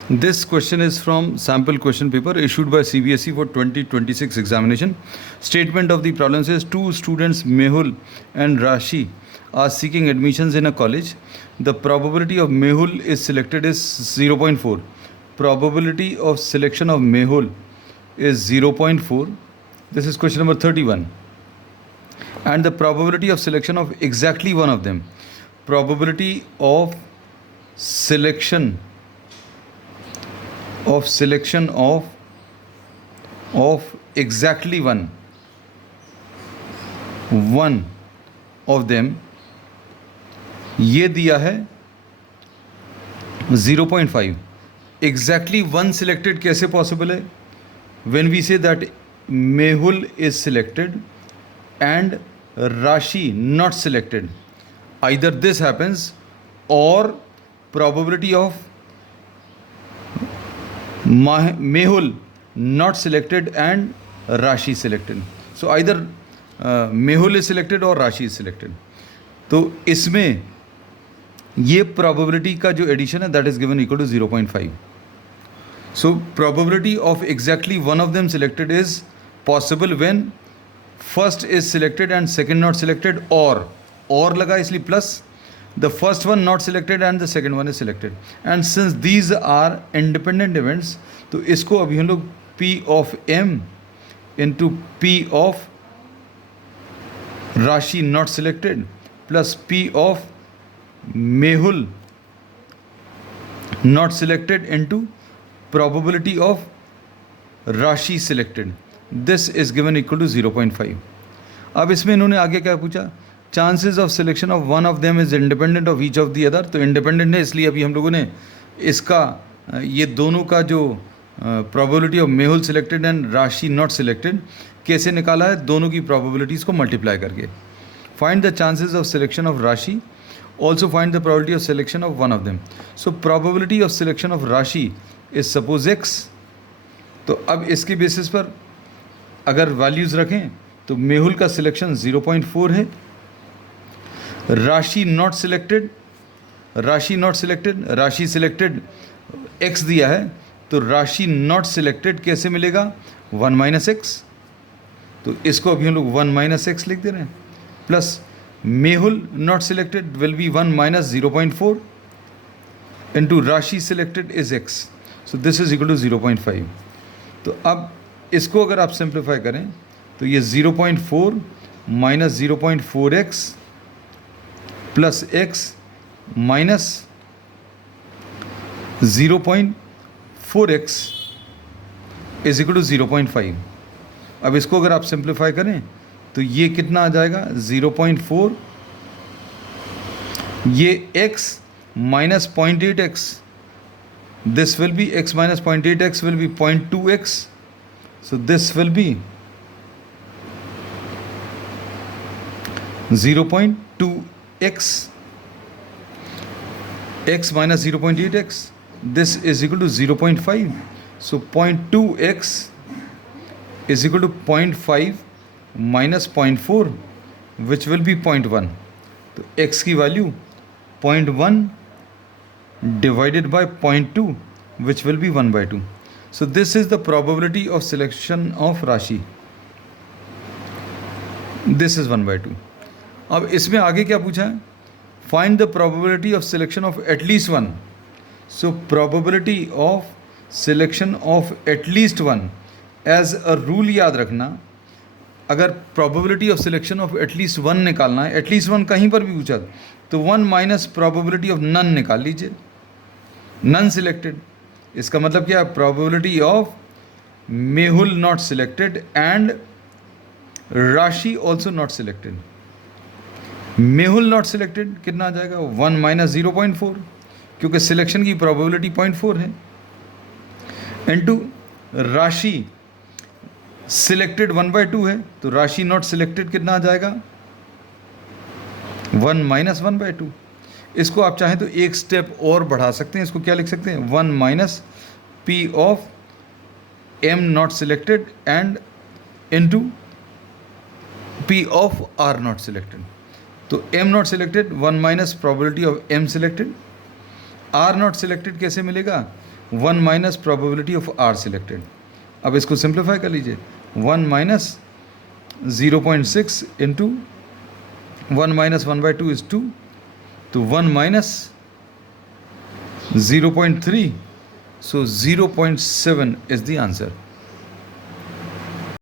This question is from sample question paper issued by CBSE for 2026 examination. Statement of the problem says two students Mehul and Rashi are seeking admissions in a college. The probability of Mehul is selected is 0.4. Probability of selection of Mehul is 0.4. This is question number 31. And the probability of selection of exactly one of them. Probability of selection of exactly one of them ये दिया है 0.5. exactly one selected कैसे possible है? when we say that Mehul is selected and Rashi not selected, either this happens or probability of Mehul not selected and Rashi selected. So either Mehul is selected or Rashi is selected. तो इसमें ये probability का जो addition है that is given equal to 0.5. So probability of exactly one of them selected is possible when first is selected and second not selected, or लगा इसलिए plus the first one not selected and the second one is selected. And since these are independent events, तो इसको अभी हम लोग P of M into P of Rashi not selected plus P of Mehul not selected into probability of Rashi selected. This is given equal to 0.5. अब इसमें इन्होंने आगे क्या पूछा? Chances of selection of one of them is independent of each of the other. तो independent है इसलिए अभी हम लोगों ने इसका ये दोनों का जो probability of Mehul selected and Rashi not selected कैसे निकाला है? दोनों की प्रोबेबिलिटीज़ को मल्टीप्लाई करके. Find the chances of selection of Rashi, also find the probability of selection of one of them. So probability of selection of Rashi is suppose x. तो अब इसके बेसिस पर अगर वैल्यूज़ रखें तो मेहुल का सिलेक्शन 0.4 है. राशि नॉट सिलेक्टेड राशि सिलेक्टेड x दिया है, तो राशि नॉट सिलेक्टेड कैसे मिलेगा? 1 माइनस एक्स. तो इसको अभी हम लोग 1 माइनस एक्स लिख दे रहे हैं plus Mehul not selected will be 1 minus 0.4 into Rashi selected is x. So this is equal to 0.5. तो अब इसको अगर आप सिंप्लीफाई करें तो ये 0.4 minus 0.4x plus x minus 0.4x is equal to 0.5. अब इसको अगर आप सिंप्लीफाई करें तो ये कितना आ जाएगा? 0.4 ये x minus 0.8x, this will be x minus 0.8x will be 0.2x. So this will be 0.2x, x minus 0.8x, this is equal to 0.5. So 0.2x is equal to 0.5 minus 0.4 which will be 0.1. तो x की value 0.1 divided by 0.2 which will be 1 by 2. So this is the probability of selection of Rashi. This is 1 by 2. अब इसमें आगे क्या पूछा है? Find the probability of selection of at least one. So probability of selection of at least one as a rule याद रखना, अगर probability of selection of at least one निकालना है, at least one कहीं पर भी पूछा तो 1 माइनस probability of none निकाल लीजिए. None selected, इसका मतलब क्या? Probability of Mehul not selected and Rashi also not selected. Mehul not selected कितना आ जाएगा? 1 माइनस 0.4 क्योंकि सिलेक्शन की प्रोबेबिलिटी 0.4 है, इनटू राशि सिलेक्टेड 1 by 2 है, तो राशि नॉट सिलेक्टेड कितना आ जाएगा? 1 माइनस 1 by 2. इसको आप चाहें तो एक स्टेप और बढ़ा सकते हैं. इसको क्या लिख सकते हैं? 1 minus P of M not selected and into P of R not selected. तो M not selected 1 minus probability of M selected. R not selected कैसे मिलेगा? 1 minus probability of R selected. अब इसको सिंप्लीफाई कर लीजिए, 1 माइनस 0.6 इंटू 1 माइनस 1/2 इज 2, तो 1 minus 0.3, so 0.7 is the answer.